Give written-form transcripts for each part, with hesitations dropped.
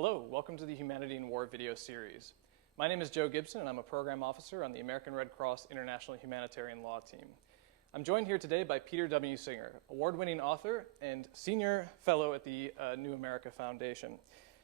Hello, welcome to the Humanity in War video series. My name is Joe Gibson and I'm a program officer on the American Red Cross International Humanitarian Law Team. I'm joined here today by Peter W. Singer, award-winning author and senior fellow at the New America Foundation.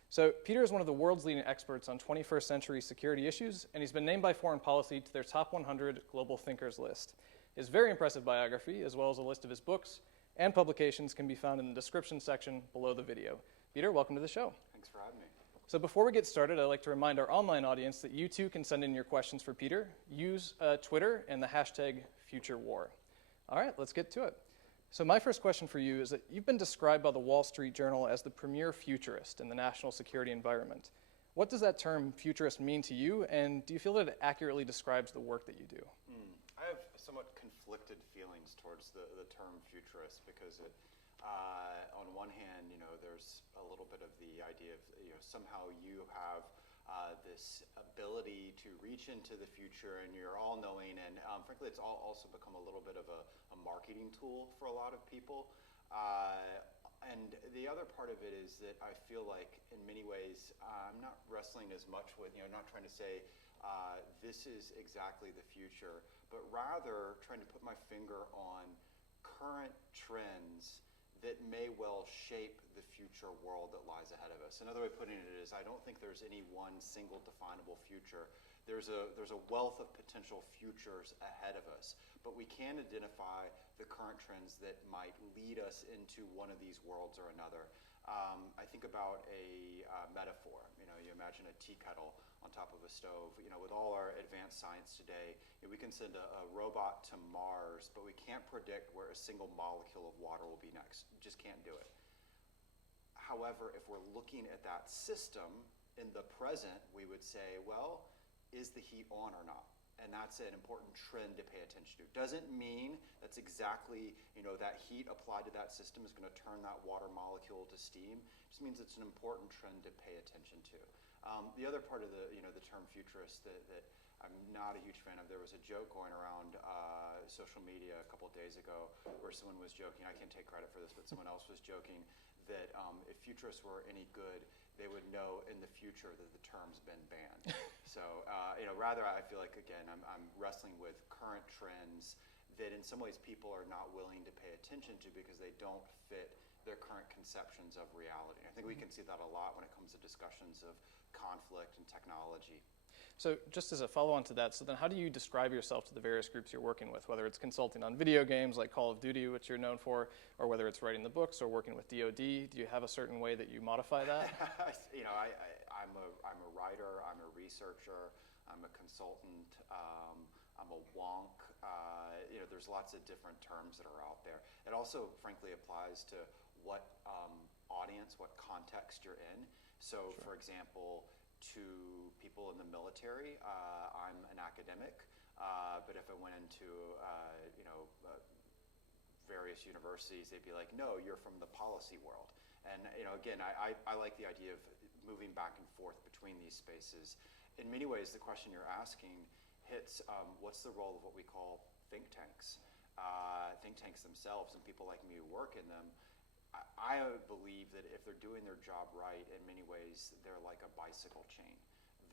So Peter is one of the world's leading experts on 21st century security issues, and he's been named by Foreign Policy to their top 100 global thinkers list. His very impressive biography, as well as a list of his books and publications, can be found in the description section below the video. Peter, welcome to the show. Thanks for having me. So before we get started, I'd like to remind our online audience that you too can send in your questions for Peter. Use Twitter and the hashtag #FutureWar. All right, let's get to it. So my first question for you is that you've been described by the Wall Street Journal as the premier futurist in the national security environment. What does that term futurist mean to you, and do you feel that it accurately describes the work that you do? I have somewhat conflicted feelings towards the term futurist because it, on one hand, there's a little bit of the idea of, somehow you have this ability to reach into the future and you're all-knowing, and frankly, it's also become a little bit of a marketing tool for a lot of people. And the other part of it is that I feel like, in many ways, I'm not wrestling as much with, not trying to say this is exactly the future, but rather trying to put my finger on current trends that may well shape the future world that lies ahead of us. Another way of putting it is, I don't think there's any one single definable future. There's a wealth of potential futures ahead of us, but we can identify the current trends that might lead us into one of these worlds or another. I think about a metaphor. You imagine a tea kettle on top of a stove. With all our advanced science today, we can send a robot to Mars, but we can't predict where a single molecule of water will be next. Just can't do it. However, if we're looking at that system in the present, we would say, well, is the heat on or not? And that's an important trend to pay attention to. Doesn't mean that's exactly, that heat applied to that system is going to turn that water molecule to steam. It just means it's an important trend to pay attention to. The other part of the term futurist that I'm not a huge fan of, there was a joke going around social media a couple of days ago where someone was joking, I can't take credit for this, but someone else was joking that if futurists were any good, they would know in the future that the term's been banned. So, rather I feel like, again, I'm wrestling with current trends that in some ways people are not willing to pay attention to because they don't fit their current conceptions of reality. I think we can see that a lot when it comes to discussions of conflict and technology. So just as a follow-on to that, so then how do you describe yourself to the various groups you're working with, whether it's consulting on video games like Call of Duty, which you're known for, or whether it's writing the books or working with DoD? Do you have a certain way that you modify that? I'm a writer, I'm a researcher, I'm a consultant, I'm a wonk. There's lots of different terms that are out there. It also, frankly, applies to what audience, what context you're in. So, for example, to people in the military, I'm an academic, but if I went into various universities, they'd be like, no, you're from the policy world. And again, I like the idea of moving back and forth between these spaces. In many ways, the question you're asking hits what's the role of what we call think tanks. Think tanks themselves and people like me who work in them, I believe that if they're doing their job right, in many ways, they're like a bicycle chain.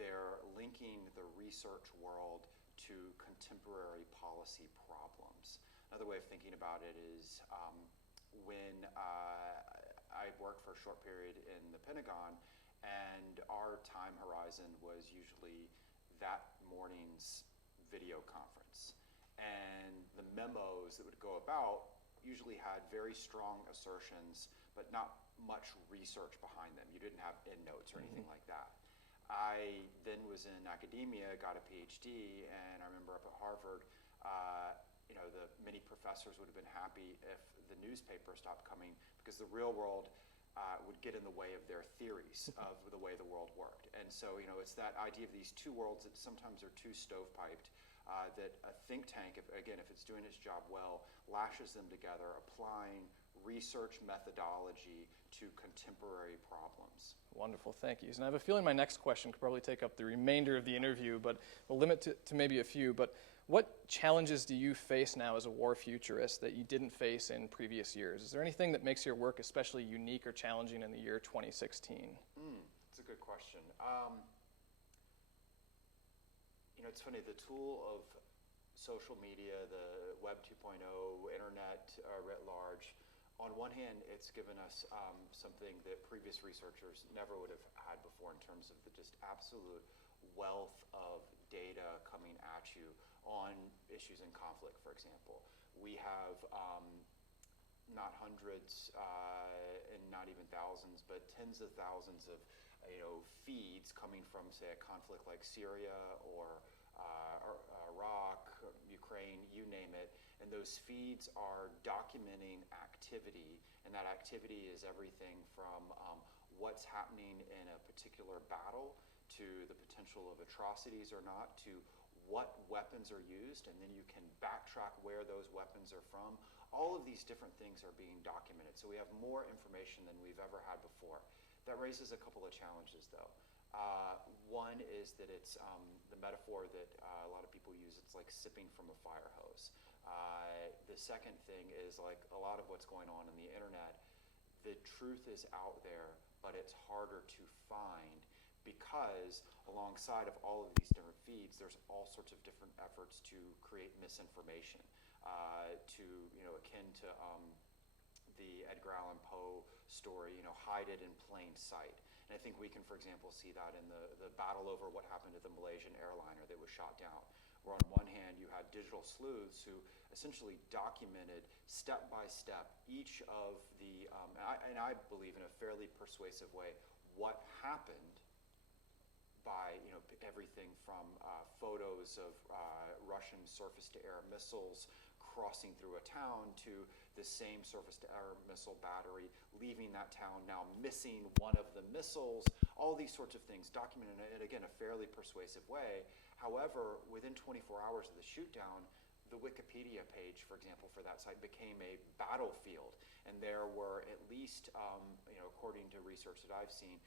They're linking the research world to contemporary policy problems. Another way of thinking about it is when I worked for a short period in the Pentagon, and our time horizon was usually that morning's video conference. And the memos that would go about usually had very strong assertions, but not much research behind them. You didn't have endnotes or anything like that. I then was in academia, got a PhD, and I remember up at Harvard, the many professors would have been happy if the newspaper stopped coming because the real world would get in the way of their theories of the way the world worked. And so, it's that idea of these two worlds that sometimes are too stovepiped, that a think tank, if it's doing its job well, lashes them together, applying research methodology to contemporary problems. Wonderful, thank you. And I have a feeling my next question could probably take up the remainder of the interview, but we'll limit to maybe a few. But what challenges do you face now as a war futurist that you didn't face in previous years? Is there anything that makes your work especially unique or challenging in the year 2016? It's a good question. It's funny, the tool of social media, the Web 2.0, internet writ large, on one hand, it's given us something that previous researchers never would have had before in terms of the just absolute wealth of data coming at you on issues in conflict, for example. We have not hundreds and not even thousands, but tens of thousands of feeds coming from, say, a conflict like Syria or Iraq, Ukraine, you name it, and those feeds are documenting activity, and that activity is everything from what's happening in a particular battle to the potential of atrocities or not, to what weapons are used, and then you can backtrack where those weapons are from. All of these different things are being documented, so we have more information than we've ever had before. That raises a couple of challenges, though. One is that it's the metaphor that a lot of people use, it's like sipping from a fire hose. The second thing is, like a lot of what's going on in the internet, the truth is out there, but it's harder to find because alongside of all of these different feeds, there's all sorts of different efforts to create misinformation, akin to the Edgar Allan Poe story, hide it in plain sight. And I think we can, for example, see that in the battle over what happened to the Malaysian airliner that was shot down, where on one hand you had digital sleuths who essentially documented step by step each of the, and I believe in a fairly persuasive way, what happened by everything from photos of Russian surface-to-air missiles crossing through a town to the same surface-to-air missile battery leaving that town, now missing one of the missiles, all these sorts of things documented in, again, a fairly persuasive way. However, within 24 hours of the shoot-down, the Wikipedia page, for example, for that site became a battlefield, and there were at least, according to research that I've seen,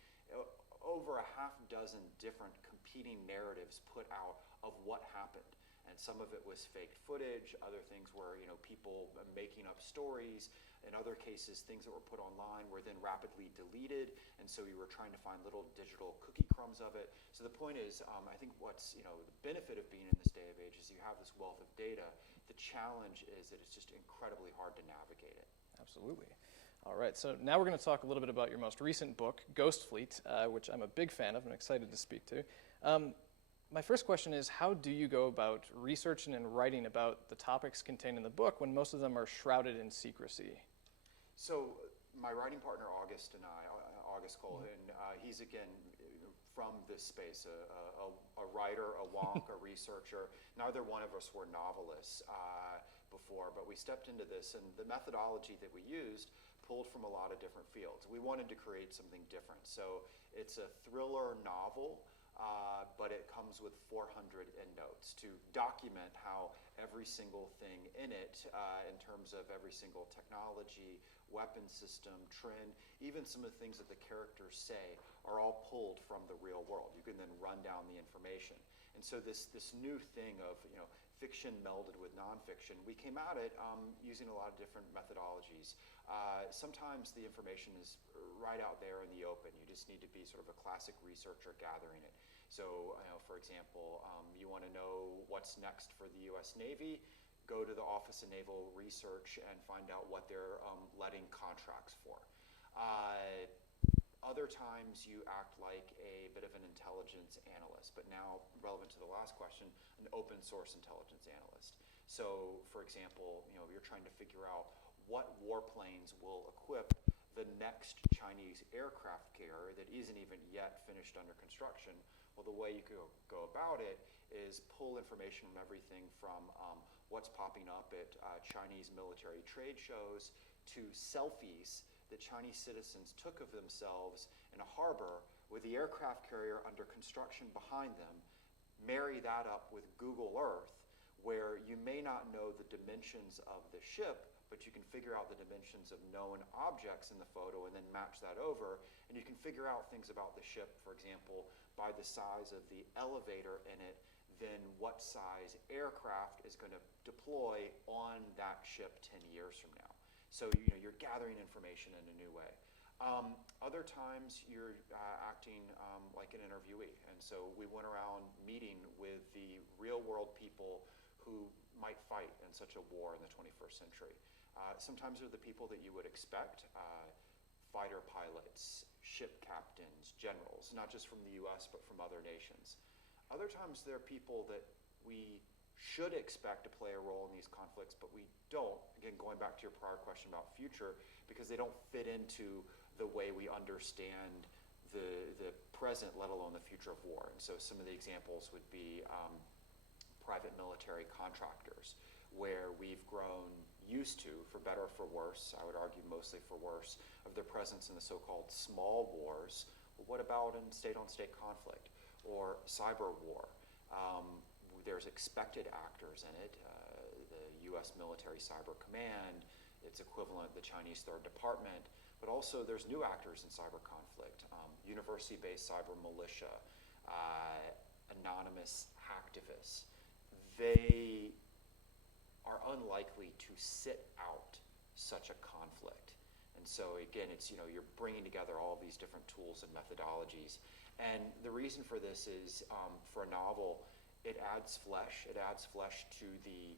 over a half dozen different competing narratives put out of what happened. And some of it was faked footage, other things were people making up stories. In other cases, things that were put online were then rapidly deleted, and so you were trying to find little digital cookie crumbs of it. So the point is, I think what's the benefit of being in this day of age is you have this wealth of data. The challenge is that it's just incredibly hard to navigate it. Absolutely. All right, so now we're going to talk a little bit about your most recent book, Ghost Fleet, which I'm a big fan of and excited to speak to. My first question is, how do you go about researching and writing about the topics contained in the book when most of them are shrouded in secrecy? So my writing partner, August, and I, August Cole, and he's, again, from this space, a writer, a wonk, a researcher. Neither one of us were novelists before, but we stepped into this, and the methodology that we used pulled from a lot of different fields. We wanted to create something different. So it's a thriller novel, but it comes with 400 endnotes to document how every single thing in it, in terms of every single technology, weapon system, trend, even some of the things that the characters say are all pulled from the real world. You can then run down the information. And so this new thing of fiction melded with nonfiction, we came at it using a lot of different methodologies. Sometimes the information is right out there in the open. You just need to be sort of a classic researcher gathering it. So, for example, you want to know what's next for the U.S. Navy, go to the Office of Naval Research and find out what they're letting contracts for. Other times you act like a bit of an intelligence analyst, but now relevant to the last question, an open source intelligence analyst. So, for example, you're trying to figure out what warplanes will equip the next Chinese aircraft carrier that isn't even yet finished under construction. Well, the way you could go about it is pull information from everything from what's popping up at Chinese military trade shows to selfies that Chinese citizens took of themselves in a harbor with the aircraft carrier under construction behind them, marry that up with Google Earth, where you may not know the dimensions of the ship, but you can figure out the dimensions of known objects in the photo and then match that over. And you can figure out things about the ship, for example, by the size of the elevator in it, then what size aircraft is going to deploy on that ship 10 years from now. So you're gathering information in a new way. Other times you're acting like an interviewee. And so we went around meeting with the real world people who might fight in such a war in the 21st century. Sometimes they're the people that you would expect, fighter pilots, ship captains, generals, not just from the US, but from other nations. Other times they're people that we should expect to play a role in these conflicts, but we don't. Again, going back to your prior question about future, because they don't fit into the way we understand the present, let alone the future of war. And so some of the examples would be private military contractors, where we've grown used to, for better or for worse, I would argue mostly for worse, of their presence in the so-called small wars. Well, what about in state-on-state conflict or cyber war? There's expected actors in it, the US Military Cyber Command, its equivalent, the Chinese Third Department, but also there's new actors in cyber conflict, university-based cyber militia, anonymous hacktivists. They are unlikely to sit out such a conflict. And so again, it's, you're bringing together all these different tools and methodologies. And the reason for this is, for a novel, it adds flesh. It adds flesh to the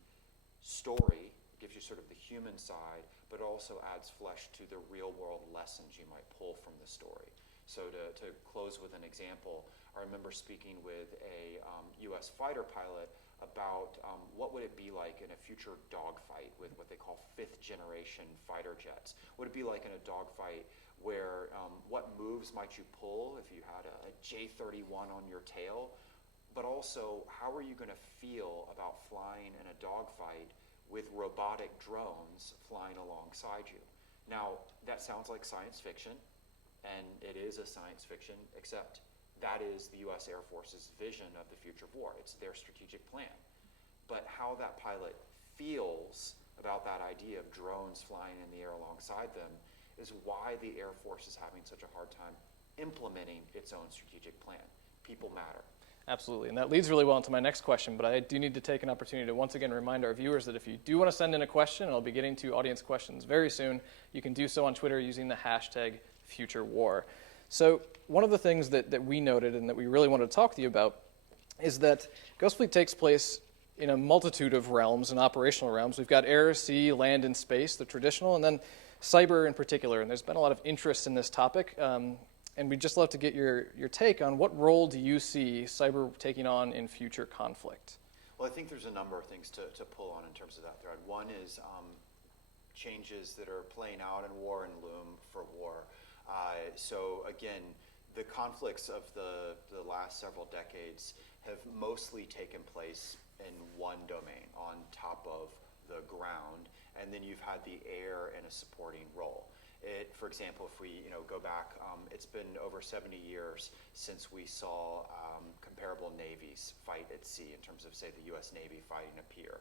story, gives you sort of the human side, but also adds flesh to the real world lessons you might pull from the story. So to close with an example, I remember speaking with a US fighter pilot about what would it be like in a future dogfight with what they call 5th generation fighter jets. Would it be like in a dogfight where what moves might you pull if you had a J-31 on your tail? But also, how are you going to feel about flying in a dogfight with robotic drones flying alongside you? Now, that sounds like science fiction, and it is a science fiction, except that is the US Air Force's vision of the future of war. It's their strategic plan. But how that pilot feels about that idea of drones flying in the air alongside them is why the Air Force is having such a hard time implementing its own strategic plan. People matter. Absolutely, and that leads really well into my next question, but I do need to take an opportunity to once again remind our viewers that if you do want to send in a question, and I'll be getting to audience questions very soon, you can do so on Twitter using the hashtag #FutureWar. So one of the things that we noted and that we really wanted to talk to you about is that Ghost Fleet takes place in a multitude of realms and operational realms. We've got air, sea, land, and space, the traditional, and then cyber in particular, and there's been a lot of interest in this topic. And we'd just love to get your take on what role do you see cyber taking on in future conflict? Well, I think there's a number of things to pull on in terms of that thread. One is changes that are playing out in war and loom for war. So again, the conflicts of the last several decades have mostly taken place in one domain, on top of the ground, and then you've had the air in a supporting role. For example, if we go back, it's been over 70 years since we saw comparable navies fight at sea in terms of, say, the U.S. Navy fighting a pier.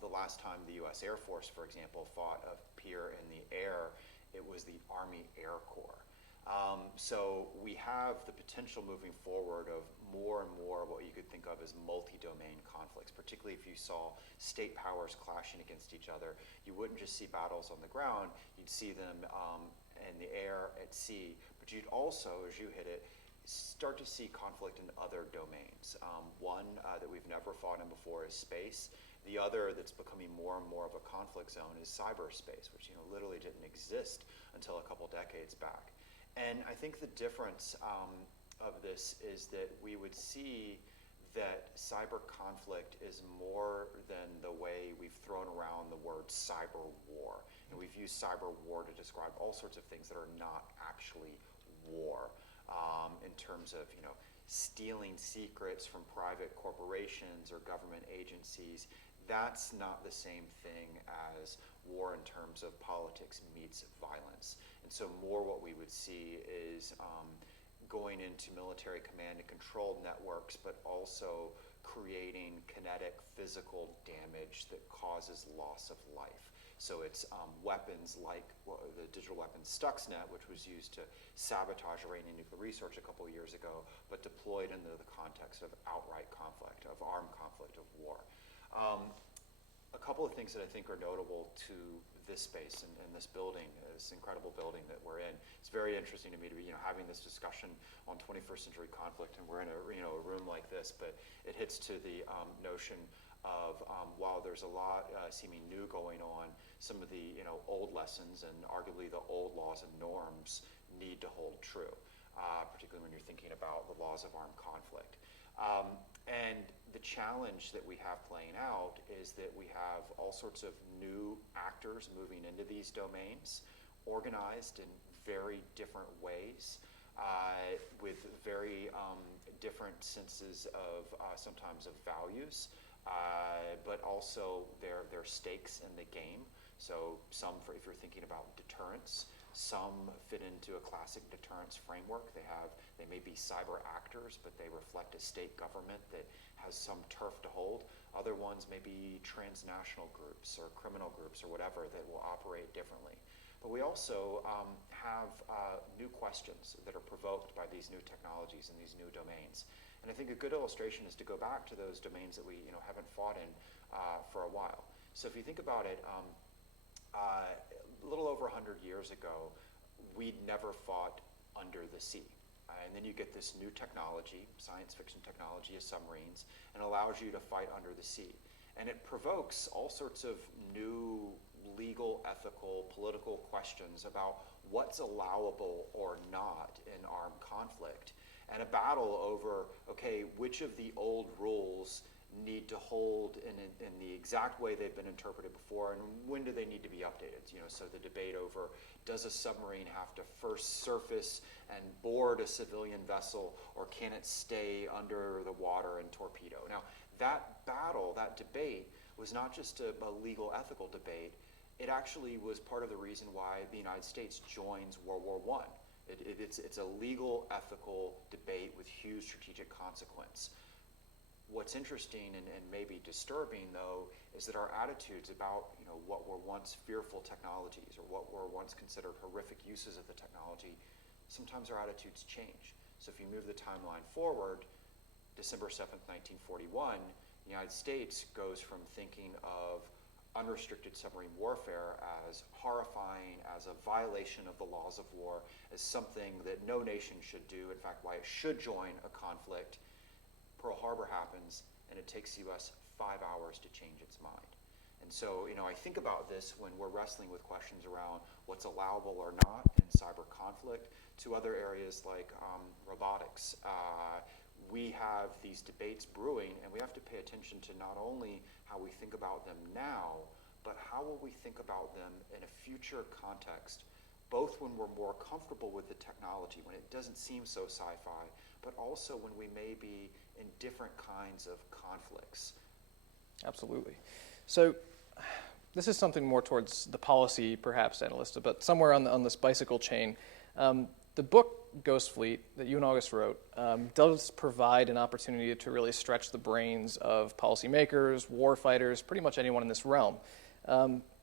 The last time the U.S. Air Force, for example, fought a pier in the air, it was the Army Air Corps. So we have the potential moving forward of more and more what you could think of as multi-domain conflicts, particularly if you saw state powers clashing against each other. You wouldn't just see battles on the ground, you'd see them in the air, at sea, but you'd also, as you hit it, start to see conflict in other domains. One that we've never fought in before is space. The other that's becoming more and more of a conflict zone is cyberspace, which literally didn't exist until a couple decades back. And I think the difference of this is that we would see that cyber conflict is more than the way we've thrown around the word cyber war. And we've used cyber war to describe all sorts of things that are not actually war, in terms of stealing secrets from private corporations or government agencies. That's not the same thing as war in terms of politics meets violence. And so more what we would see is going into military command and control networks, but also creating kinetic physical damage that causes loss of life. So it's weapons like the digital weapon Stuxnet, which was used to sabotage Iranian nuclear research a couple of years ago, but deployed into the context of outright conflict, of armed conflict, of war. A couple of things that I think are notable to this space and this building, this incredible building that we're in. It's very interesting to me to be having this discussion on 21st century conflict, and we're in a room like this, but it hits to the notion of while there's a lot seeming new going on, some of the old lessons and arguably the old laws and norms need to hold true, particularly when you're thinking about the laws of armed conflict. And the challenge that we have playing out is that we have all sorts of new actors moving into these domains, organized in very different ways, with very different senses of sometimes of values, but also their stakes in the game. So some, if you're thinking about deterrence, some fit into a classic deterrence framework. They may be cyber actors, but they reflect a state government that has some turf to hold. Other ones may be transnational groups or criminal groups or whatever that will operate differently. But we also have new questions that are provoked by these new technologies and these new domains. And I think a good illustration is to go back to those domains that we haven't fought in for a while. So if you think about it, a little over 100 years ago, we'd never fought under the sea. And then you get this new technology, science fiction technology of submarines, and allows you to fight under the sea. And it provokes all sorts of new legal, ethical, political questions about what's allowable or not in armed conflict. And a battle over, okay, which of the old rules need to hold in the exact way they've been interpreted before, and when do they need to be updated? So the debate over, does a submarine have to first surface and board a civilian vessel, or can it stay under the water and torpedo? Now, that battle, that debate, was not just a legal, ethical debate. It actually was part of the reason why the United States joins World War I. It's a legal, ethical debate with huge strategic consequence. What's interesting and maybe disturbing, though, is that our attitudes about what were once fearful technologies or what were once considered horrific uses of the technology, sometimes our attitudes change. So if you move the timeline forward, December 7th, 1941, the United States goes from thinking of unrestricted submarine warfare as horrifying, as a violation of the laws of war, as something that no nation should do, in fact, why it should join a conflict. Pearl Harbor happens, and it takes the U.S. 5 hours to change its mind. And so, I think about this when we're wrestling with questions around what's allowable or not in cyber conflict, to other areas like robotics. We have these debates brewing, and we have to pay attention to not only how we think about them now, but how will we think about them in a future context, both when we're more comfortable with the technology, when it doesn't seem so sci-fi, but also when we may be in different kinds of conflicts. Absolutely. So this is something more towards the policy, perhaps, analyst, but somewhere on this bicycle chain. The book Ghost Fleet that you and August wrote does provide an opportunity to really stretch the brains of policymakers, war fighters, pretty much anyone in this realm.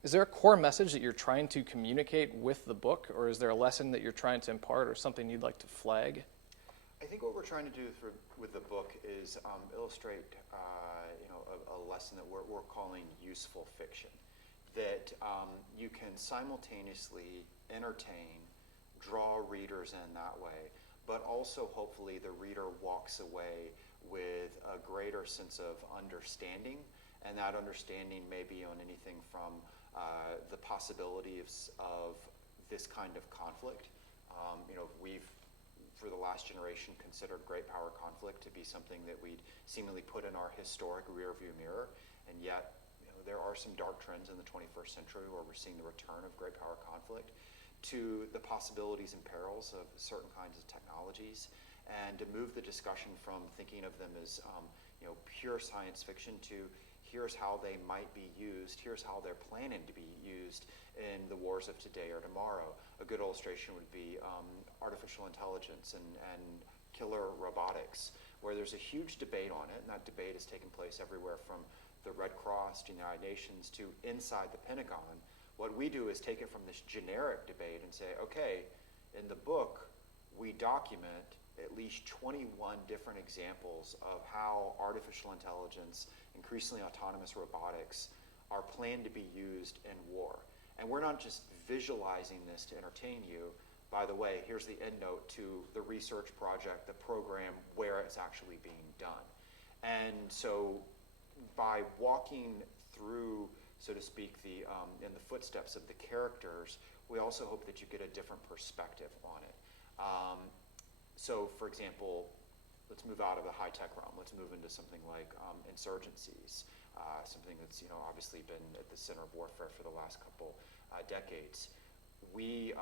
Is there a core message that you're trying to communicate with the book, or is there a lesson that you're trying to impart or something you'd like to flag? I think what we're trying to do with the book is illustrate a lesson that we're calling useful fiction, that you can simultaneously entertain, draw readers in that way, but also hopefully the reader walks away with a greater sense of understanding, and that understanding may be on anything from the possibility of this kind of conflict. We've, for the last generation, considered great power conflict to be something that we'd seemingly put in our historic rearview mirror, and yet there are some dark trends in the 21st century where we're seeing the return of great power conflict, to the possibilities and perils of certain kinds of technologies, and to move the discussion from thinking of them as pure science fiction to here's how they might be used, here's how they're planning to be used in the wars of today or tomorrow. A good illustration would be artificial intelligence and killer robotics, where there's a huge debate on it, and that debate has taken place everywhere from the Red Cross to the United Nations to inside the Pentagon. What we do is take it from this generic debate and say, okay, in the book, we document at least 21 different examples of how artificial intelligence, increasingly autonomous robotics, are planned to be used in war. And we're not just visualizing this to entertain you. By the way, here's the end note to the research project, the program, where it's actually being done. And so by walking through, so to speak, in the footsteps of the characters, we also hope that you get a different perspective on it. So, for example, let's move out of the high-tech realm. Let's move into something like Insurgencies, something that's obviously been at the center of warfare for the last couple decades. We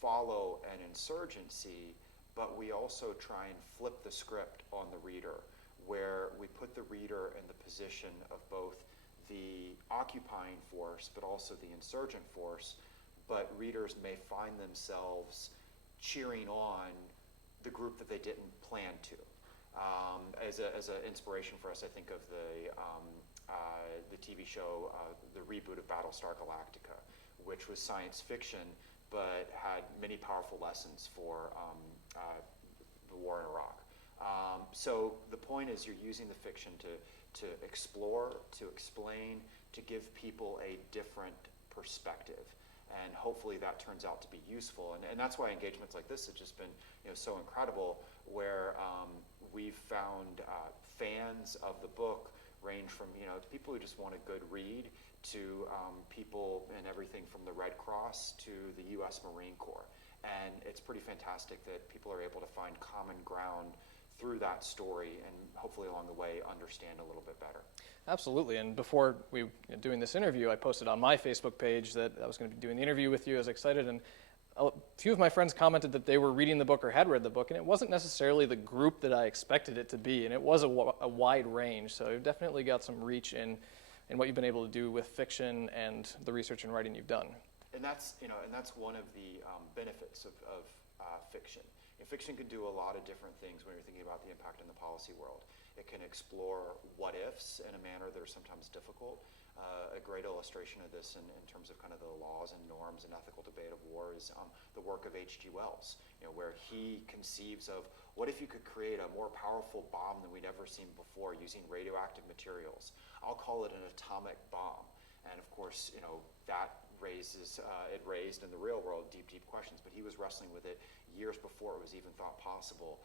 follow an insurgency, but we also try and flip the script on the reader, where we put the reader in the position of both the occupying force, but also the insurgent force, but readers may find themselves cheering on the group that they didn't plan to. As an inspiration for us, I think of the TV show, the reboot of Battlestar Galactica, which was science fiction, but had many powerful lessons for the war in Iraq. So the point is you're using the fiction to explore, to explain, to give people a different perspective. And hopefully that turns out to be useful. And that's why engagements like this have just been so incredible, where we've found fans of the book range from people who just want a good read to people in everything from the Red Cross to the U.S. Marine Corps. And it's pretty fantastic that people are able to find common ground through that story and hopefully along the way understand a little bit better. Absolutely. And before we doing this interview, I posted on my Facebook page that I was going to be doing the interview with you. I was excited, and a few of my friends commented that they were reading the book or had read the book, and it wasn't necessarily the group that I expected it to be, and it was a wide range. So you've definitely got some reach in what you've been able to do with fiction and the research and writing you've done. And that's one of the benefits of fiction. Fiction can do a lot of different things when you're thinking about the impact in the policy world. It can explore what ifs in a manner that are sometimes difficult. A great illustration of this in terms of kind of the laws and norms and ethical debate of war is the work of H.G. Wells, where he conceives of what if you could create a more powerful bomb than we'd ever seen before using radioactive materials. I'll call it an atomic bomb. And of course, that raised in the real world deep questions, but he was wrestling with it years before it was even thought possible.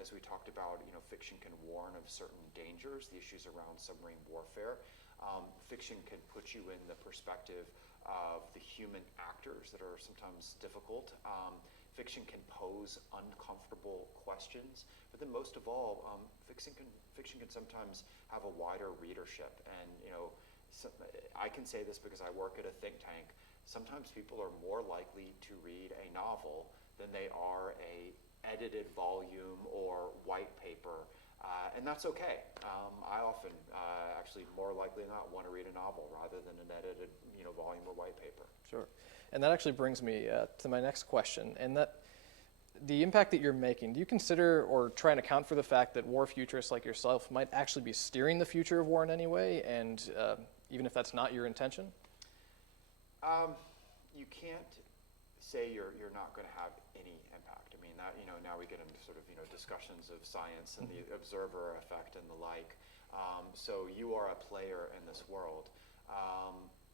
As we talked about, fiction can warn of certain dangers, the issues around submarine warfare. Fiction can put you in the perspective of the human actors that are sometimes difficult. Fiction can pose uncomfortable questions, but then most of all, fiction can sometimes have a wider readership. And I can say this because I work at a think tank. Sometimes people are more likely to read a novel than they are a edited volume or white paper, and that's okay. I often, actually, more likely than not, want to read a novel rather than an edited, volume or white paper. Sure, and that actually brings me to my next question, and that the impact that you're making. Do you consider or try and account for the fact that war futurists like yourself might actually be steering the future of war in any way, and even if that's not your intention? You can't say you're not going to have any impact. I mean, that now we get into sort of discussions of science and the observer effect and the like. So you are a player in this world.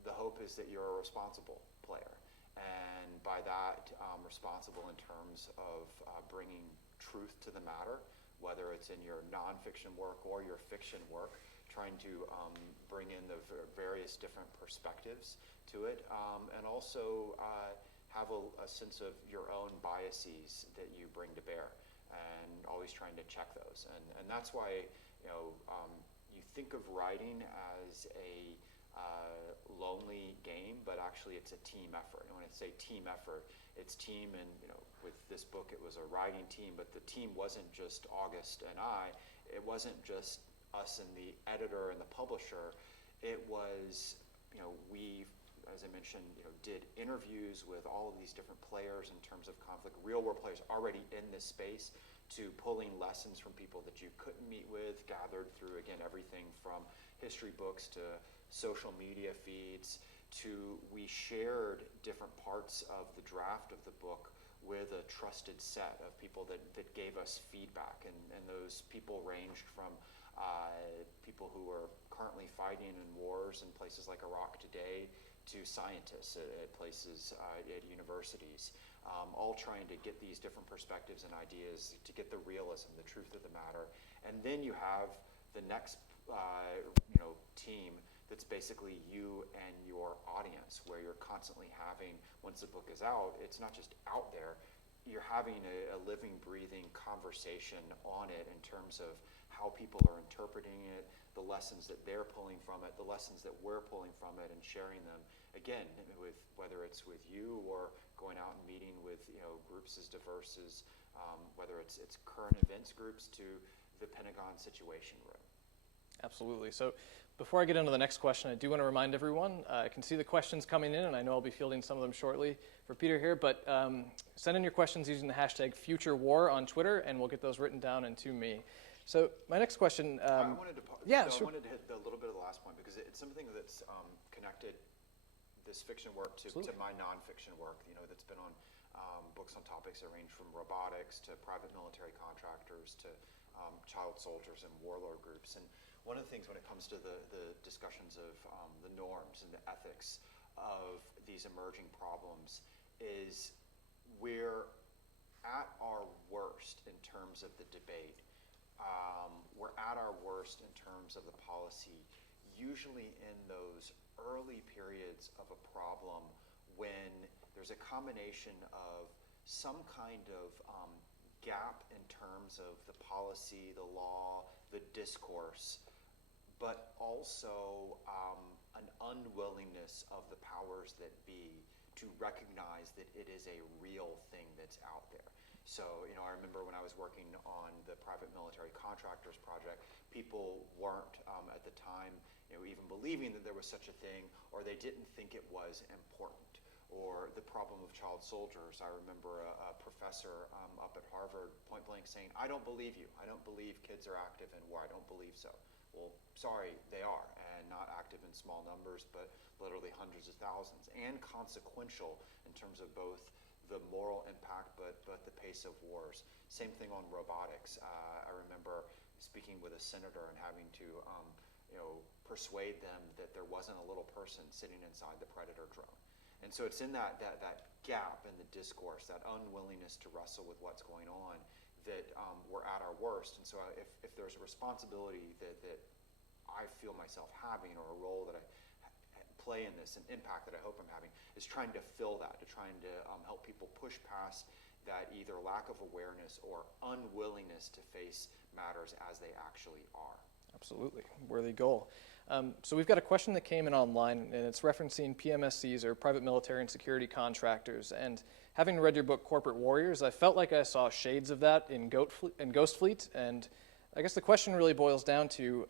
The hope is that you're a responsible player, and by that, responsible in terms of bringing truth to the matter, whether it's in your nonfiction work or your fiction work, trying to bring in the various different perspectives to it, and also have a sense of your own biases that you bring to bear, and always trying to check those. And that's why you think of writing as a lonely game, but actually it's a team effort. And when I say team effort, it's team, and with this book it was a writing team, but the team wasn't just August and I. It wasn't just us and the editor and the publisher. It was, we, as I mentioned, did interviews with all of these different players in terms of conflict, real world players already in this space, to pulling lessons from people that you couldn't meet with, gathered through, again, everything from history books to social media feeds, to we shared different parts of the draft of the book with a trusted set of people that gave us feedback. And those people ranged from people who are currently fighting in wars in places like Iraq today to scientists at places, at universities, all trying to get these different perspectives and ideas to get the realism, the truth of the matter. And then you have the next team that's basically you and your audience, where you're constantly having, once the book is out, it's not just out there, you're having a living, breathing conversation on it in terms of how people are interpreting it, the lessons that they're pulling from it, the lessons that we're pulling from it, and sharing them, again, with whether it's with you or going out and meeting with groups as diverse as, whether it's current events groups to the Pentagon Situation Room. Absolutely. So before I get into the next question, I do want to remind everyone, I can see the questions coming in, and I know I'll be fielding some of them shortly for Peter here, but send in your questions using the hashtag FutureWar on Twitter, and we'll get those written down and to me. So my next question... I wanted to sure. I wanted to hit a little bit of the last point, because it's something that's connected this fiction work to my nonfiction work, that's been on books on topics that range from robotics to private military contractors to child soldiers and warlord groups. And one of the things when it comes to the discussions of the norms and the ethics of these emerging problems is we're at our worst in terms of the debate. We're at our worst in terms of the policy, usually in those early periods of a problem when there's a combination of some kind of gap in terms of the policy, the law, the discourse, but also an unwillingness of the powers that be to recognize that it is a real thing that's out there. So, I remember when I was working on the private military contractors project, people weren't at the time, even believing that there was such a thing, or they didn't think it was important. Or the problem of child soldiers. I remember a professor up at Harvard point blank saying, I don't believe you. I don't believe kids are active in war. I don't believe so. Well, sorry, they are, and not active in small numbers, but literally hundreds of thousands, and consequential in terms of both the moral impact, but the pace of wars. Same thing on robotics. I remember speaking with a senator and having to persuade them that there wasn't a little person sitting inside the Predator drone. And so it's in that gap in the discourse, that unwillingness to wrestle with what's going on, that we're at our worst. And so if there's a responsibility that I feel myself having, or a role that I play in this, an impact that I hope I'm having, is trying to fill that, to trying to help people push past that either lack of awareness or unwillingness to face matters as they actually are. Absolutely. Worthy goal. So we've got a question that came in online, and it's referencing PMSCs, or private military and security contractors. And having read your book, Corporate Warriors, I felt like I saw shades of that in Ghost Fleet. And I guess the question really boils down to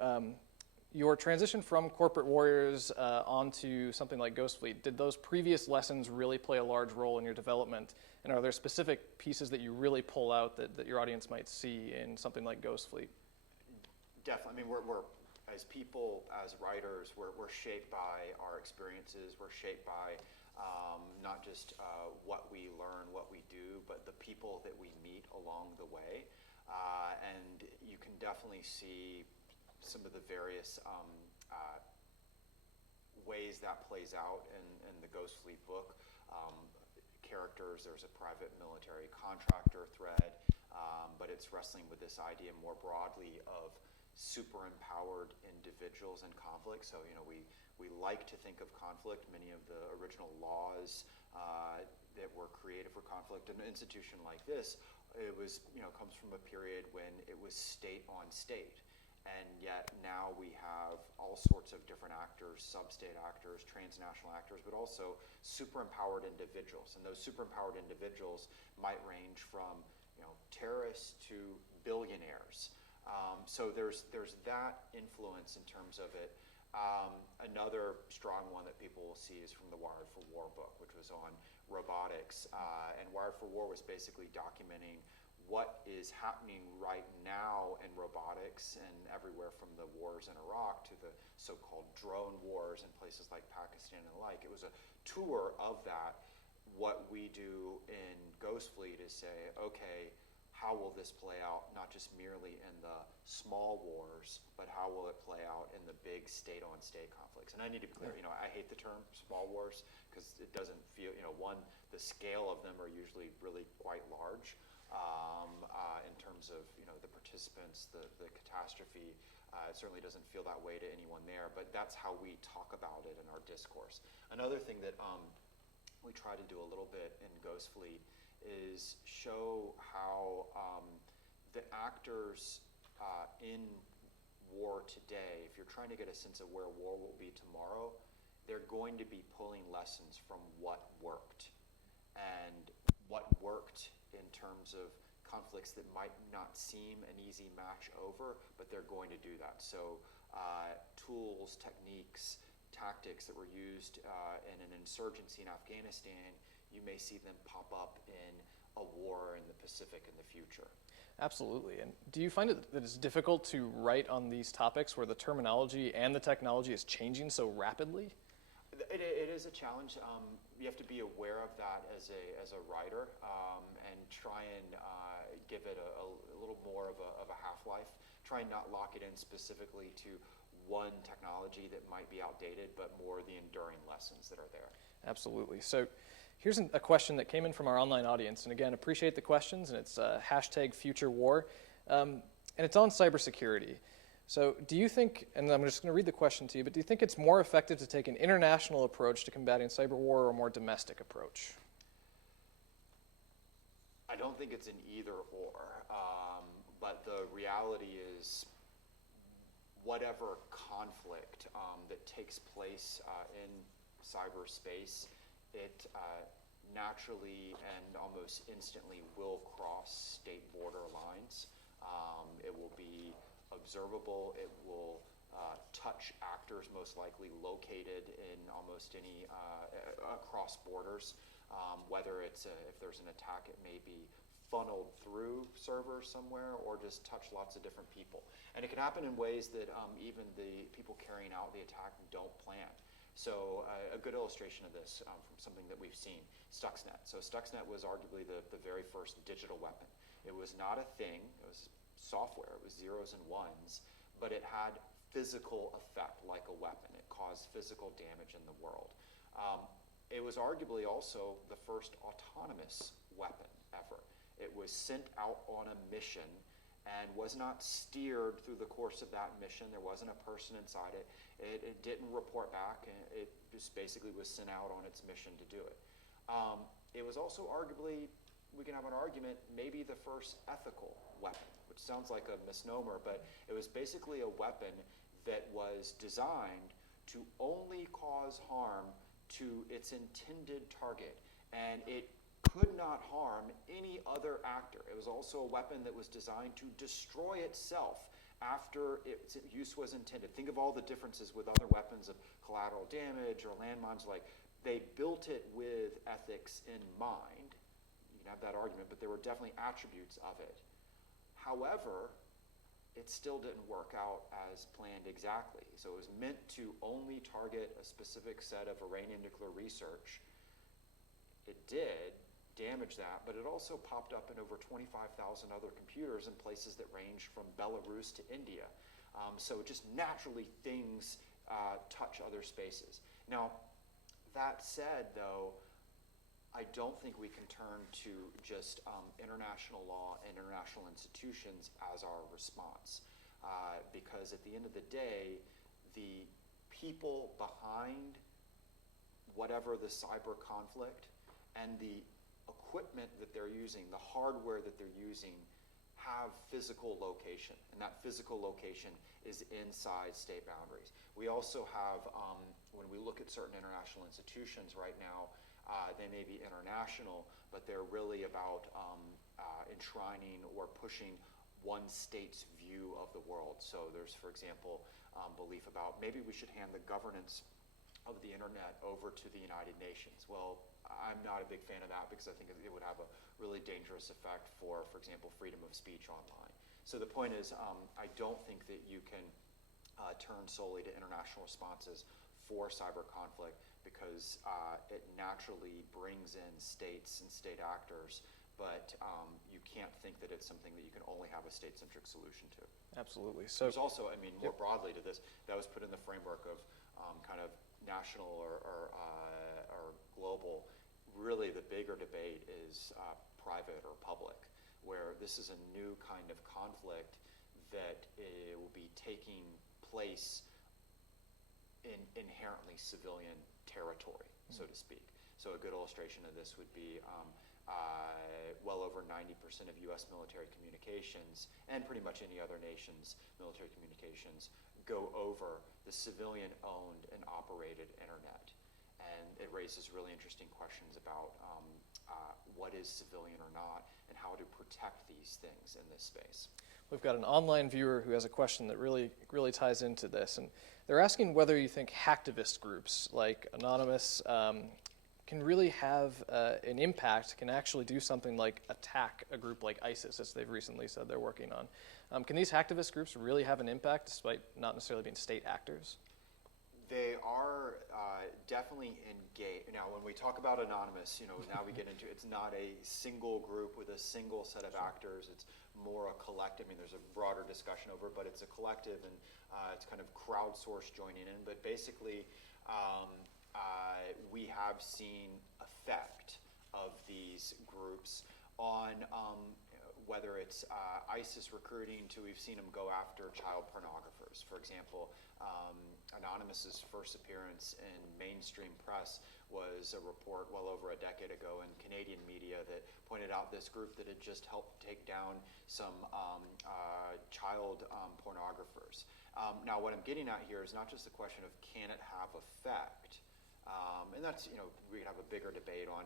your transition from Corporate Warriors onto something like Ghost Fleet. Did those previous lessons really play a large role in your development? And are there specific pieces that you really pull out that your audience might see in something like Ghost Fleet? Definitely. I mean, we're as people, as writers, we're shaped by our experiences. We're shaped by not just what we learn, what we do, but the people that we meet along the way. And you can definitely see some of the various ways that plays out in the Ghost Fleet book. Characters, there's a private military contractor thread, but it's wrestling with this idea more broadly of super empowered individuals in conflict. So, we like to think of conflict. Many of the original laws that were created for conflict in an institution like this, it was, comes from a period when it was state on state. And yet now we have all sorts of different actors, sub-state actors, transnational actors, but also super empowered individuals. And those super empowered individuals might range from, terrorists to billionaires. So there's that influence in terms of it. Another strong one that people will see is from the Wired for War book, which was on robotics. And Wired for War was basically documenting what is happening right now in robotics and everywhere from the wars in Iraq to the so-called drone wars in places like Pakistan and the like. It was a tour of that. What we do in Ghost Fleet is say, okay, how will this play out, not just merely in the small wars, but how will it play out in the big state-on-state conflicts? And I need to be clear, I hate the term small wars because it doesn't feel, one, the scale of them are usually really quite large in terms of, the participants, the catastrophe. It certainly doesn't feel that way to anyone there, but that's how we talk about it in our discourse. Another thing that we try to do a little bit in Ghost Fleet is show how the actors in war today, if you're trying to get a sense of where war will be tomorrow, they're going to be pulling lessons from what worked. And what worked in terms of conflicts that might not seem an easy match over, but they're going to do that. So tools, techniques, tactics that were used in an insurgency in Afghanistan, you may see them pop up in a war in the Pacific in the future. Absolutely. And do you find it that it's difficult to write on these topics where the terminology and the technology is changing so rapidly? It is a challenge. You have to be aware of that as a writer and try and give it a little more of a half-life. Try and not lock it in specifically to one technology that might be outdated, but more the enduring lessons that are there. Absolutely. So here's a question that came in from our online audience. And again, appreciate the questions, and it's #FutureWar. And it's on cybersecurity. So do you think, and I'm just going to read the question to you, but do you think it's more effective to take an international approach to combating cyber war or a more domestic approach? I don't think it's an either or, but the reality is whatever conflict that takes place in cyberspace, it naturally and almost instantly will cross state border lines. It will be observable. It will touch actors most likely located in almost any across borders. Whether it's if there's an attack, it may be funneled through servers somewhere or just touch lots of different people. And it can happen in ways that even the people carrying out the attack don't plan. So a good illustration of this from something that we've seen, Stuxnet. So Stuxnet was arguably the very first digital weapon. It was not a thing. It was software. It was zeros and ones, but it had physical effect like a weapon. It caused physical damage in the world. It was arguably also the first autonomous weapon ever. It was sent out on a mission and was not steered through the course of that mission. There wasn't a person inside it. It didn't report back. It just basically was sent out on its mission to do it. It was also arguably, we can have an argument, maybe the first ethical weapon, which sounds like a misnomer, but it was basically a weapon that was designed to only cause harm to its intended target, and it could not harm any other actor. It was also a weapon that was designed to destroy itself after its use was intended. Think of all the differences with other weapons of collateral damage or landmines. Like, they built it with ethics in mind. You can have that argument, but there were definitely attributes of it. However, it still didn't work out as planned exactly. So it was meant to only target a specific set of Iranian nuclear research. It did damage that, but it also popped up in over 25,000 other computers in places that range from Belarus to India. So just naturally things touch other spaces. Now, that said, though, I don't think we can turn to just international law and international institutions as our response. Because at the end of the day, the people behind whatever the cyber conflict and the equipment that they're using, the hardware that they're using, have physical location. And that physical location is inside state boundaries. We also have, when we look at certain international institutions right now, they may be international, but they're really about enshrining or pushing one state's view of the world. So there's, for example, belief about maybe we should hand the governance of the internet over to the United Nations. Well, I'm not a big fan of that because I think it would have a really dangerous effect for example, freedom of speech online. So the point is, I don't think that you can turn solely to international responses for cyber conflict because it naturally brings in states and state actors, but you can't think that it's something that you can only have a state-centric solution to. Absolutely. So there's also, I mean, more broadly to this, that was put in the framework of kind of national or global. Really, the bigger debate is private or public, where this is a new kind of conflict that will be taking place in inherently civilian territory, so to speak. So a good illustration of this would be well over 90% of U.S. military communications, and pretty much any other nation's military communications, go over the civilian-owned and operated internet. And it raises really interesting questions about what is civilian or not, and how to protect these things in this space. We've got an online viewer who has a question that really ties into this, and they're asking whether you think hacktivist groups like Anonymous can really have an impact, can actually do something like attack a group like ISIS, as they've recently said they're working on. Can these hacktivist groups really have an impact despite not necessarily being state actors? They are definitely engaged. Now, when we talk about Anonymous, now we get into, it's not a single group with a single set of actors. It's more a collective. I mean, there's a broader discussion over it, but it's a collective, and it's kind of crowdsourced joining in. But basically, we have seen effect of these groups on whether it's ISIS recruiting to, we've seen them go after child pornographers. For example, Anonymous's first appearance in mainstream press was a report well over a decade ago in Canadian media that pointed out this group that had just helped take down some child pornographers. Now, what I'm getting at here is not just the question of can it have effect, and that's, we could have a bigger debate on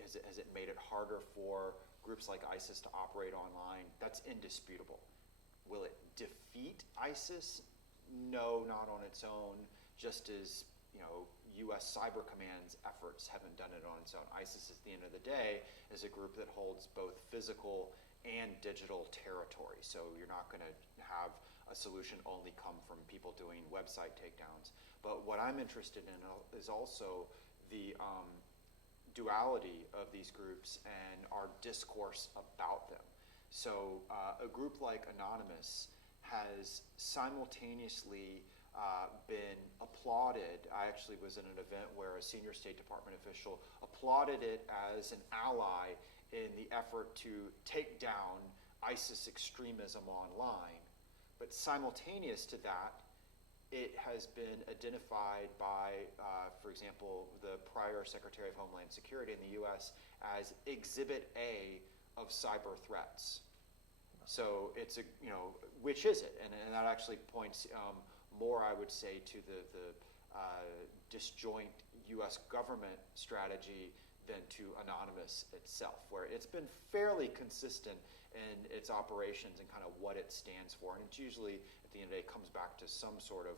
has it made it harder for groups like ISIS to operate online? That's indisputable. Will it defeat ISIS? No, not on its own, just as U.S. Cyber Command's efforts haven't done it on its own. ISIS, at the end of the day, is a group that holds both physical and digital territory. So you're not going to have a solution only come from people doing website takedowns. But what I'm interested in is also the duality of these groups and our discourse about them. So a group like Anonymous has simultaneously been applauded. I actually was in an event where a senior State Department official applauded it as an ally in the effort to take down ISIS extremism online. But simultaneous to that, it has been identified by, for example, the prior Secretary of Homeland Security in the U.S. as Exhibit A of cyber threats. So it's which is it? And that actually points more, I would say, to the disjoint U.S. government strategy than to Anonymous itself, where it's been fairly consistent in its operations and kind of what it stands for. And it's usually, at the end of the day, comes back to some sort of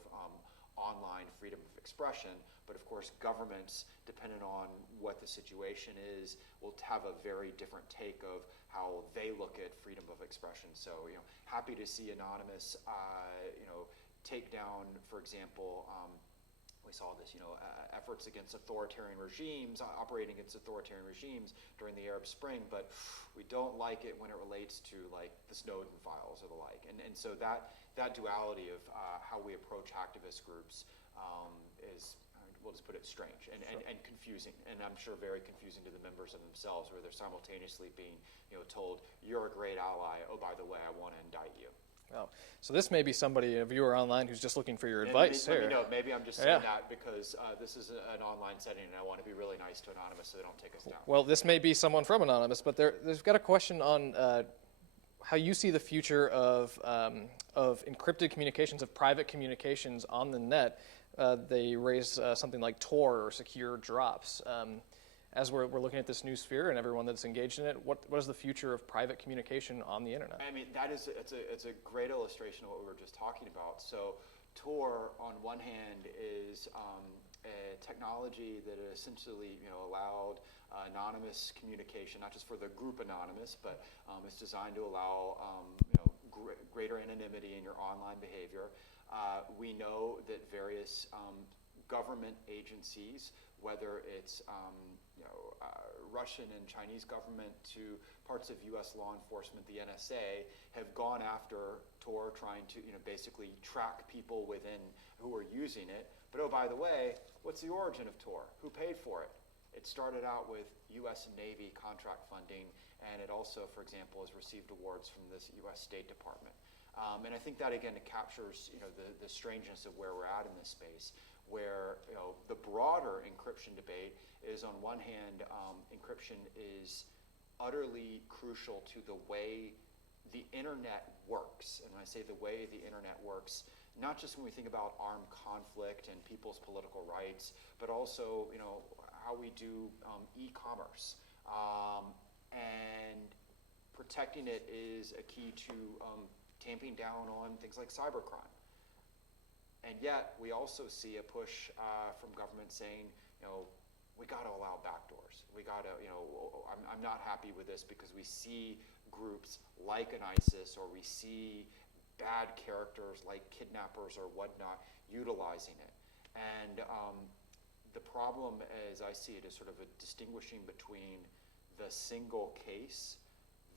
online freedom of expression. But of course, governments, depending on what the situation is, will have a very different take of how they look at freedom of expression. So, happy to see Anonymous, take down, for example, we saw this, efforts against authoritarian regimes, operating against authoritarian regimes during the Arab Spring, but we don't like it when it relates to like the Snowden files or the like. And so that duality of how we approach hacktivist groups is, we'll just put it, strange and confusing, and I'm sure very confusing to the members of themselves, where they're simultaneously being told, you're a great ally, oh, by the way, I want to indict you. Oh, so this may be somebody, a viewer online, who's just looking for your advice here. Let me know. Maybe I'm just saying that because this is an online setting, and I want to be really nice to Anonymous so they don't take us down. Well, this may be someone from Anonymous, but there's got a question on how you see the future of encrypted communications, of private communications on the net. They raise something like Tor or secure drops. As we're looking at this new sphere and everyone that's engaged in it, what is the future of private communication on the internet? I mean, it's a great illustration of what we were just talking about. So Tor, on one hand, is a technology that essentially allowed anonymous communication, not just for the group Anonymous, but it's designed to allow greater anonymity in your online behavior. We know that various government agencies, whether it's Russian and Chinese government to parts of U.S. law enforcement, the NSA, have gone after Tor, trying to basically track people within who are using it. But oh, by the way, what's the origin of Tor? Who paid for it? It started out with U.S. Navy contract funding, and it also, for example, has received awards from this U.S. State Department. And I think that, again, it captures the strangeness of where we're at in this space, where the broader encryption debate is, on one hand, encryption is utterly crucial to the way the internet works. And when I say the way the internet works, not just when we think about armed conflict and people's political rights, but also how we do e-commerce. And protecting it is a key to tamping down on things like cybercrime. And yet, we also see a push from government saying, we got to allow backdoors. We got to, I'm not happy with this because we see groups like an ISIS, or we see bad characters like kidnappers or whatnot utilizing it. And the problem, as I see it, is sort of a distinguishing between the single case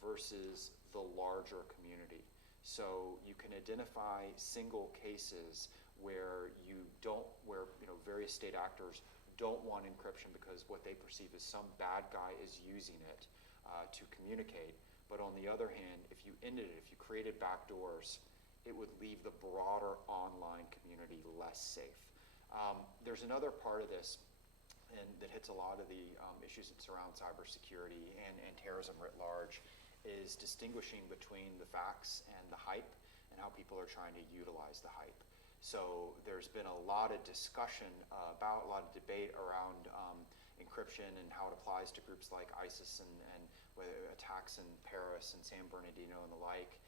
versus the larger community. So you can identify single cases where various state actors don't want encryption because what they perceive as some bad guy is using it to communicate. But on the other hand, if you ended it, if you created backdoors, it would leave the broader online community less safe. There's another part of this, and that hits a lot of the issues that surround cybersecurity and terrorism writ large, is distinguishing between the facts and the hype, and how people are trying to utilize the hype. So there's been a lot of discussion a lot of debate around encryption and how it applies to groups like ISIS and whether attacks in Paris and San Bernardino and the like.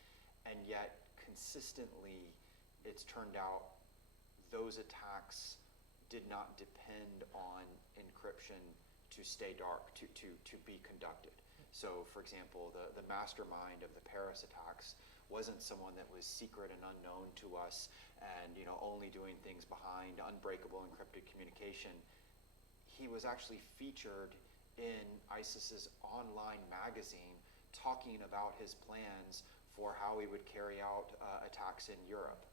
And yet, consistently, it's turned out those attacks did not depend on encryption to stay dark, to be conducted. So, for example, the mastermind of the Paris attacks wasn't someone that was secret and unknown to us and only doing things behind unbreakable encrypted communication. He was actually featured in ISIS's online magazine talking about his plans for how he would carry out attacks in Europe.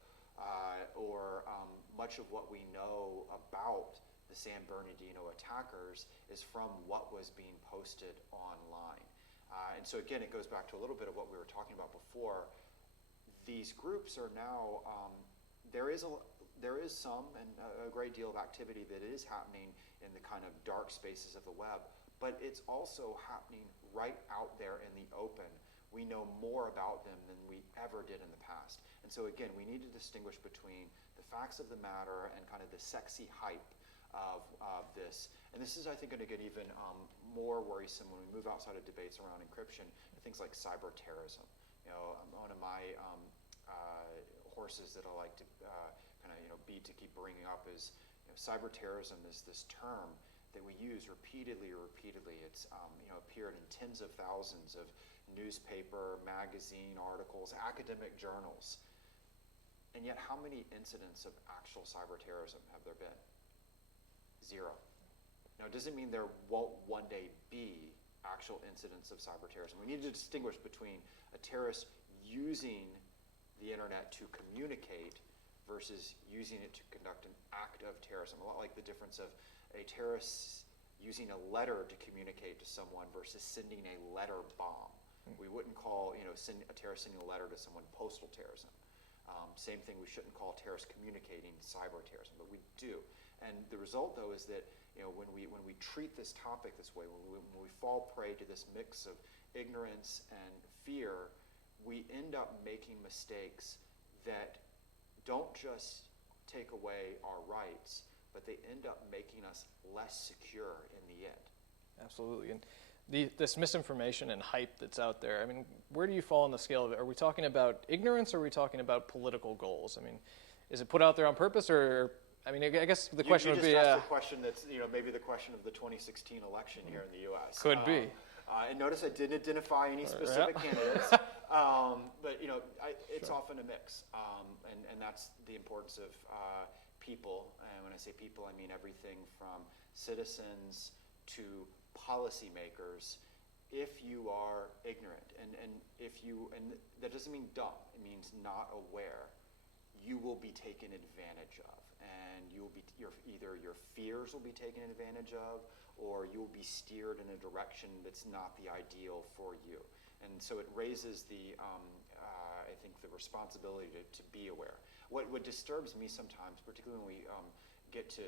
Much of what we know about the San Bernardino attackers is from what was being posted online. And so again, it goes back to a little bit of what we were talking about before. These groups are now, there is some and a great deal of activity that is happening in the kind of dark spaces of the web, but it's also happening right out there in the open. We know more about them than we ever did in the past. And so again, we need to distinguish between the facts of the matter and kind of the sexy hype of this. And this is, I think, going to get even more worrisome when we move outside of debates around encryption and things like cyber terrorism. One of my horses that I like to beat to keep bringing up is cyber terrorism is this term that we use repeatedly. It's appeared in tens of thousands of newspaper, magazine articles, academic journals. And yet, how many incidents of actual cyber terrorism have there been? 0. Now, it doesn't mean there won't one day be actual incidents of cyber terrorism. We need to distinguish between a terrorist using the internet to communicate versus using it to conduct an act of terrorism. A lot like the difference of a terrorist using a letter to communicate to someone versus sending a letter bomb. We wouldn't call a terrorist sending a letter to someone postal terrorism. Same thing, we shouldn't call terrorists communicating cyber terrorism, but we do. And the result, though, is that when we treat this topic this way, when we fall prey to this mix of ignorance and fear, we end up making mistakes that don't just take away our rights, but they end up making us less secure in the end. Absolutely. And this misinformation and hype that's out there, I mean, where do you fall on the scale of it? Are we talking about ignorance, or are we talking about political goals? I mean, is it put out there on purpose, or, I mean, I guess the question would be... You just asked a question that's, maybe the question of the 2016 election here in the U.S. Could be. And notice I didn't identify any specific candidates, but it's often a mix, and that's the importance of people, and when I say people, I mean everything from citizens to policymakers, if you are ignorant, and that doesn't mean dumb, it means not aware, you will be taken advantage of, and either your fears will be taken advantage of, or you'll be steered in a direction that's not the ideal for you. And so it raises the, I think, the responsibility to be aware. What disturbs me sometimes, particularly when we get to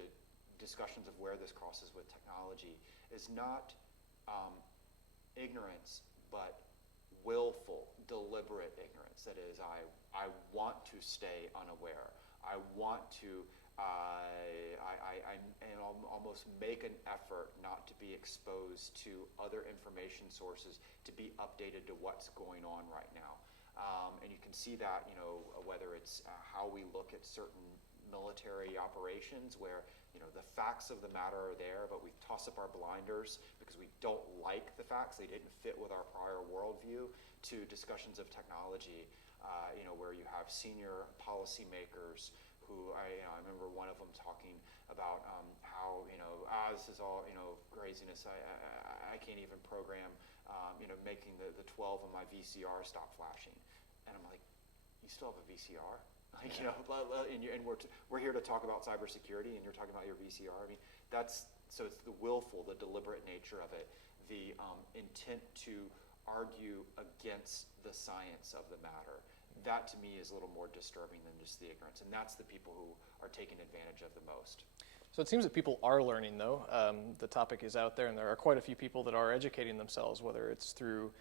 discussions of where this crosses with technology, is not ignorance, but willful, deliberate ignorance. That is, I want to stay unaware. I want to, and almost make an effort not to be exposed to other information sources, to be updated to what's going on right now. And you can see that, whether it's how we look at certain military operations where, the facts of the matter are there, but we toss up our blinders because we don't like the facts, they didn't fit with our prior worldview, to discussions of technology, where you have senior policymakers who, I remember one of them talking about how, this is all, craziness, I can't even program, making the 12 on my VCR stop flashing. And I'm like, you still have a VCR? Like, and we're here to talk about cybersecurity, and you're talking about your VCR. I mean, so it's the willful, the deliberate nature of it, the intent to argue against the science of the matter. That to me is a little more disturbing than just the ignorance, and that's the people who are taken advantage of the most. So it seems that people are learning, though. The topic is out there, and there are quite a few people that are educating themselves, whether it's through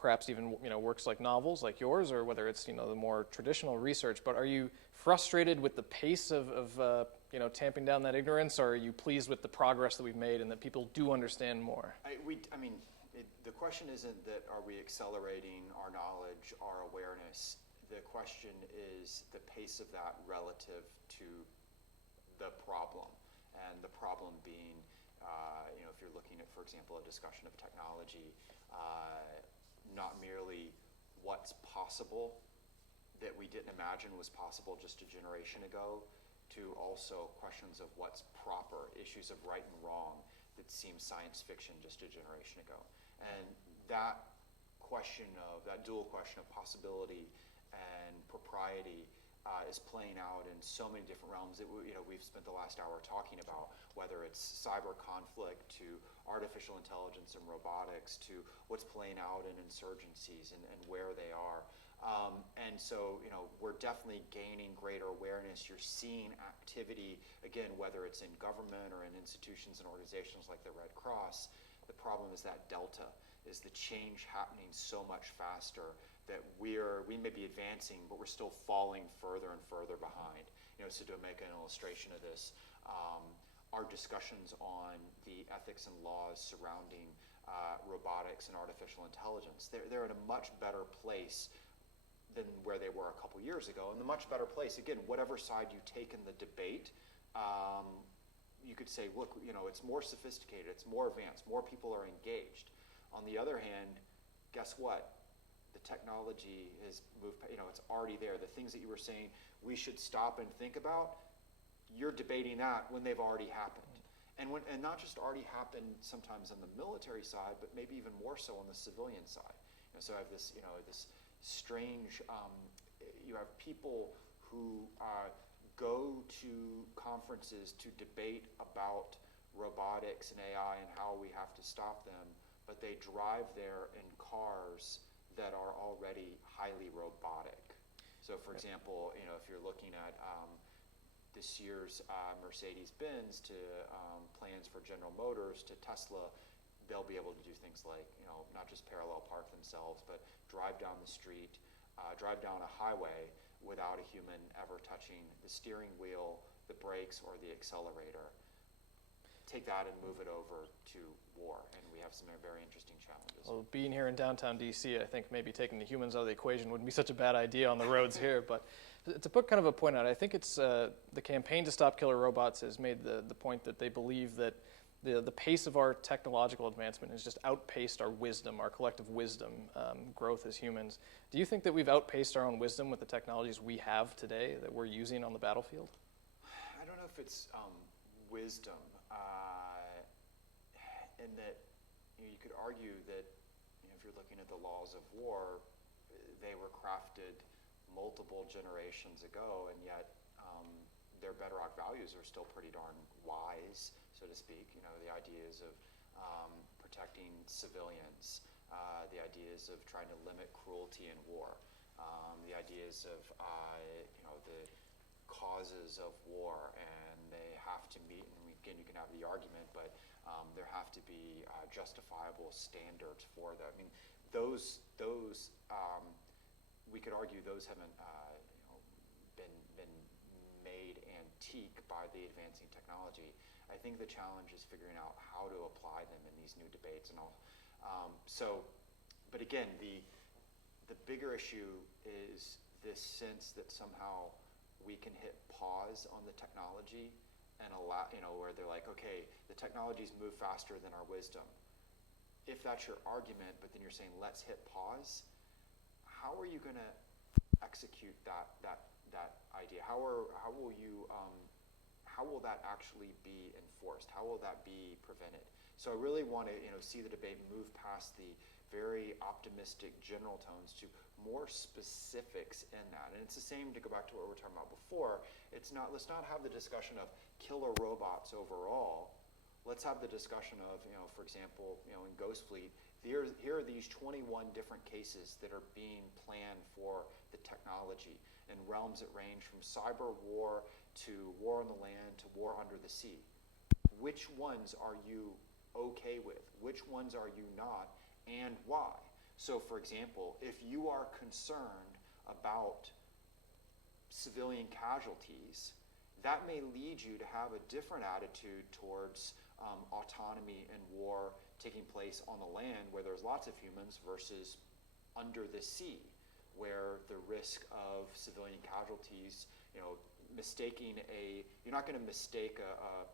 perhaps even works like novels like yours, or whether it's the more traditional research. But are you frustrated with the pace of tamping down that ignorance, or are you pleased with the progress that we've made and that people do understand more? The question isn't that are we accelerating our knowledge, our awareness. The question is the pace of that relative to the problem, and the problem being, if you're looking at, for example, a discussion of technology, not merely what's possible that we didn't imagine was possible just a generation ago, to also questions of what's proper, issues of right and wrong that seemed science fiction just a generation ago. And that dual question of possibility and propriety is playing out in so many different realms that we've spent the last hour talking about, whether it's cyber conflict, to artificial intelligence and robotics, to what's playing out in insurgencies and where they are. And so, we're definitely gaining greater awareness. You're seeing activity, again, whether it's in government or in institutions and organizations like the Red Cross. The problem is that delta, is the change happening so much faster that we may be advancing, but we're still falling further and further behind. So to make an illustration of this, our discussions on the ethics and laws surrounding robotics and artificial intelligence, they're in a much better place than where they were a couple years ago. And the much better place, again, whatever side you take in the debate, you could say, look, it's more sophisticated, it's more advanced, more people are engaged. On the other hand, guess what? The technology has moved, it's already there. The things that you were saying we should stop and think about, you're debating that when they've already happened. And not just already happened sometimes on the military side, but maybe even more so on the civilian side. So I have this, this strange, you have people who go to conferences to debate about robotics and AI and how we have to stop them, but they drive there in cars that are already highly robotic. So for example, if you're looking at this year's Mercedes-Benz to plans for General Motors to Tesla, they'll be able to do things like, not just parallel park themselves, but drive down the street, drive down a highway without a human ever touching the steering wheel, the brakes, or the accelerator. Take that and move it over to war, and we have some very interesting challenges. Well, being here in downtown D.C., I think maybe taking the humans out of the equation wouldn't be such a bad idea on the roads here. But to put kind of a point out, I think it's the campaign to stop killer robots has made the point that they believe that the pace of our technological advancement has just outpaced our wisdom, our collective wisdom, growth as humans. Do you think that we've outpaced our own wisdom with the technologies we have today that we're using on the battlefield? it's wisdom, in that you could argue that if you're looking at the laws of war, they were crafted multiple generations ago, and yet their bedrock values are still pretty darn wise, so to speak. The ideas of protecting civilians, the ideas of trying to limit cruelty in war, the ideas of the causes of war, and they have to meet, and again, you can have the argument, but there have to be justifiable standards for them. I mean, those we could argue those haven't been made antique by the advancing technology. I think the challenge is figuring out how to apply them in these new debates and all. But again, the bigger issue is this sense that somehow we can hit pause on the technology and allow, where they're like, okay, the technologies move faster than our wisdom. If that's your argument, but then you're saying let's hit pause, how are you going to execute that idea? How will that actually be enforced? How will that be prevented? So I really want to see the debate move past the very optimistic general tones to more specifics in that. And it's the same, to go back to what we were talking about before. Let's not have the discussion of killer robots overall. Let's have the discussion of, for example, in Ghost Fleet, here are these 21 different cases that are being planned for the technology in realms that range from cyber war to war on the land to war under the sea. Which ones are you okay with? Which ones are you not, and why? So, for example, if you are concerned about civilian casualties, that may lead you to have a different attitude towards autonomy and war taking place on the land where there's lots of humans versus under the sea, where the risk of civilian casualties, you're not going to mistake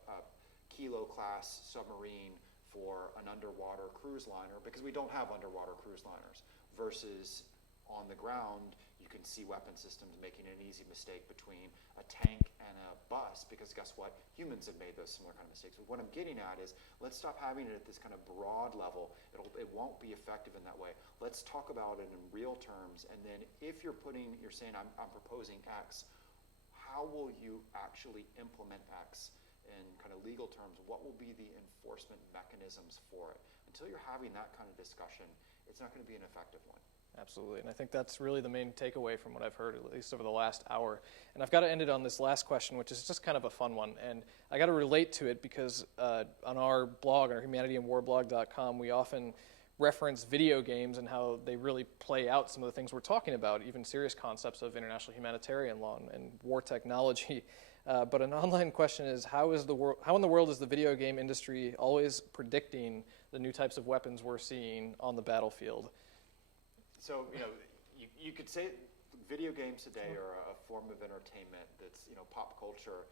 a Kilo class submarine for an underwater cruise liner, because we don't have underwater cruise liners, versus on the ground you can see weapon systems making an easy mistake between a tank and a bus, because guess what? Humans have made those similar kind of mistakes. But what I'm getting at is, let's stop having it at this kind of broad level. It won't be effective in that way. Let's talk about it in real terms, and then if you're saying I'm proposing X, how will you actually implement X in kind of legal terms? What will be the enforcement mechanisms for it? Until you're having that kind of discussion, it's not going to be an effective one. Absolutely, and I think that's really the main takeaway from what I've heard, at least over the last hour. And I've got to end it on this last question, which is just kind of a fun one. And I got to relate to it because on our blog, our humanityandwarblog.com, we often reference video games and how they really play out some of the things we're talking about, even serious concepts of international humanitarian law and war technology. But an online question is, how in the world is the video game industry always predicting the new types of weapons we're seeing on the battlefield? So, you could say video games today are a form of entertainment that's, pop culture.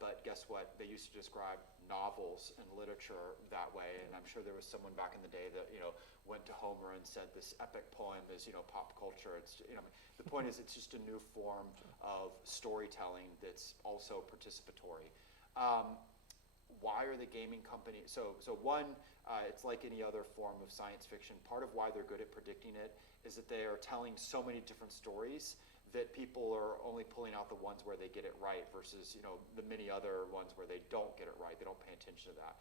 But guess what? They used to describe novels and literature that way. And I'm sure there was someone back in the day that, went to Homer and said this epic poem is, pop culture. It's, the point is, it's just a new form of storytelling that's also participatory. Why are the gaming companies, so one, it's like any other form of science fiction. Part of why they're good at predicting it is that they are telling so many different stories that people are only pulling out the ones where they get it right versus, the many other ones where they don't get it right. They don't pay attention to that.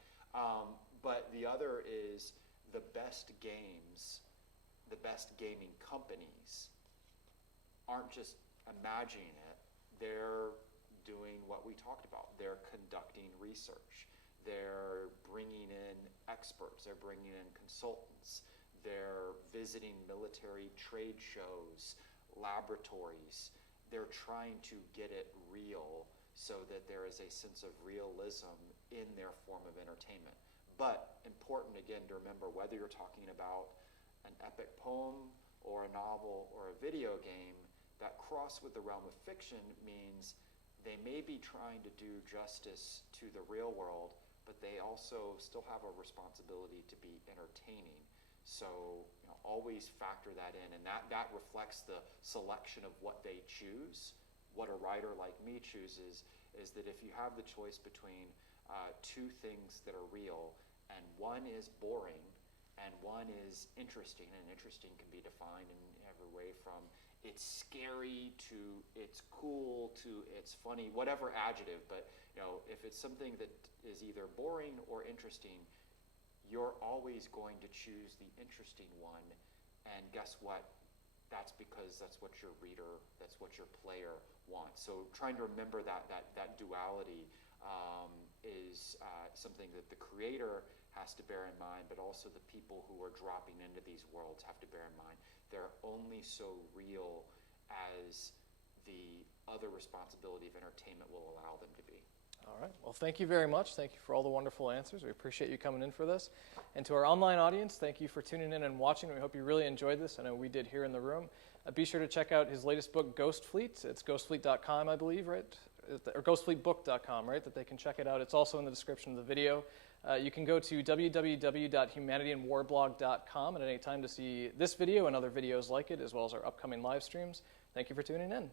But the other is the best games, the best gaming companies aren't just imagining it. They're doing what we talked about. They're conducting research. They're bringing in experts. They're bringing in consultants. They're visiting military trade shows, laboratories. They're trying to get it real so that there is a sense of realism in their form of entertainment. But important, again, to remember, whether you're talking about an epic poem or a novel or a video game, that cross with the realm of fiction means they may be trying to do justice to the real world, but they also still have a responsibility to be entertaining. So always factor that in, and that reflects the selection of what they choose. What a writer like me chooses is that if you have the choice between two things that are real, and one is boring and one is interesting, and interesting can be defined in every way from it's scary to it's cool to it's funny, whatever adjective. But if it's something that is either boring or interesting, you're always going to choose the interesting one. And guess what? That's because that's what your reader, that's what your player wants. So trying to remember that duality is something that the creator has to bear in mind, but also the people who are dropping into these worlds have to bear in mind. They're only so real as the other responsibility of entertainment will allow them to be. All right. Well, thank you very much. Thank you for all the wonderful answers. We appreciate you coming in for this. And to our online audience, thank you for tuning in and watching. We hope you really enjoyed this. I know we did here in the room. Be sure to check out his latest book, Ghost Fleet. It's ghostfleet.com, I believe, right? Or ghostfleetbook.com, right? That they can check it out. It's also in the description of the video. You can go to www.humanitarianwarblog.com at any time to see this video and other videos like it, as well as our upcoming live streams. Thank you for tuning in.